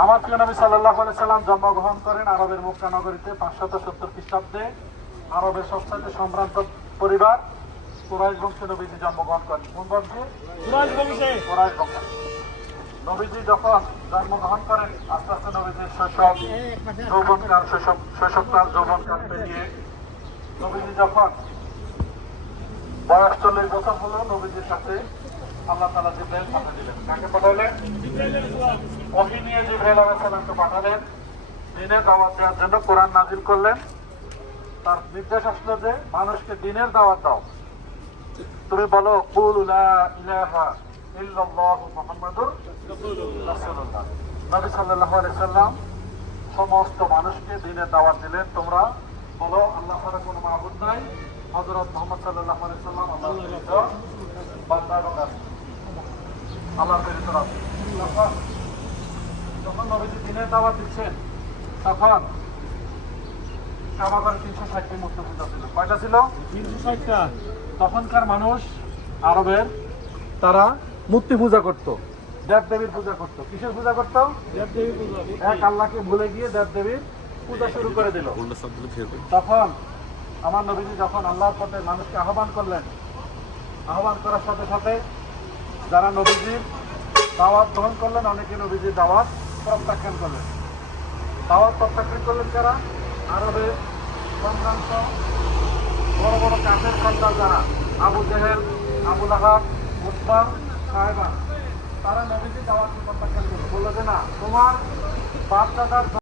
আমার প্রিয় নবী সাল্লাল্লাহু আলাইহি সাল্লাম জন্মগ্রহণ করেন আরবের মক্কা নগরীতে 570 খ্রিস্টাব্দে। আরবের সবচেয়ে সম্ভ্রান্ত পরিবার কুরাইশ বংশে নবীজি জন্মগ্রহণ করেন। কোন বংশে? কুরাইশ বংশে। নবীজি যখন জন্মগ্রহণ করেন আস্তে আস্তে নবীজির শৈশব যৌবনকাল শৈশবকাল যৌবনকাল পেরিয়ে নবীজি যখন বয়স 40 বছর হলো নবীজির কাছে আল্লাহ তাআলা জিবরাইল পাঠিয়ে দিলেন। কাকে পাঠালেন? ওহী নিয়ে জিবরাইল আলাইহিস সালামকে পাঠালেন। দ্বীনের দাওয়াত দেওয়ার জন্য কোরআন নাযিল করলেন। তার নির্দেশ আসলো যে মানুষকে দ্বীনের দাওয়াত দাও। তুমি বলো কুল লা ইলাহা ইল্লাল্লাহু মুহাম্মাদুর রাসূলুল্লাহ। নবী সাল্লাল্লাহু আলাইহি সাল্লাম সমস্ত মানুষকে দ্বীনের দাওয়াত দিলেন। তোমরা বলো আল্লাহ ছাড়া কোনো মাবুদ নাই, হযরত মুহাম্মদ সাল্লাল্লাহু আলাইহি সাল্লাম আল্লাহর প্রেরিত বান্দা এবং রাসূল, আল্লাহর প্রেরিত রাসূল। যখন নবীজি দ্বীনের দাওয়াত দিচ্ছেন তখন কাবাগরে 360টি মূর্তি পূজা ছিল। কয়টা ছিল? 360টা। তখনকার মানুষ আরবের তারা মূর্তি পূজা করত, দেবদেবীর পূজা করত। কিসের পূজা করত? দেবদেবীর পূজা। এক আল্লাহকে ভুলে গিয়ে দেবদেবীর পূজা শুরু করে দিল। তখন আমার নবীজি যখন আল্লাহর পথে মানুষকে আহ্বান করলেন, আহ্বান করার সাথে সাথে যারা নবীজির দাওয়াত গ্রহণ করলেন অনেকে নবীজির দাওয়াত প্রত্যাখ্যান করলেন। দাওয়াত প্রত্যাখ্যান করলেন কারা? আরবের সম্ভ্রান্ত বড় বড় কাফের সর্দার যারা, আবু জেহেল, আবু লাহাব, উতবা, সাহেবা, তারা নবীজির দাওয়াতকে প্রত্যাখ্যান করলো। বললো যে না, তোমার বাপ দাদার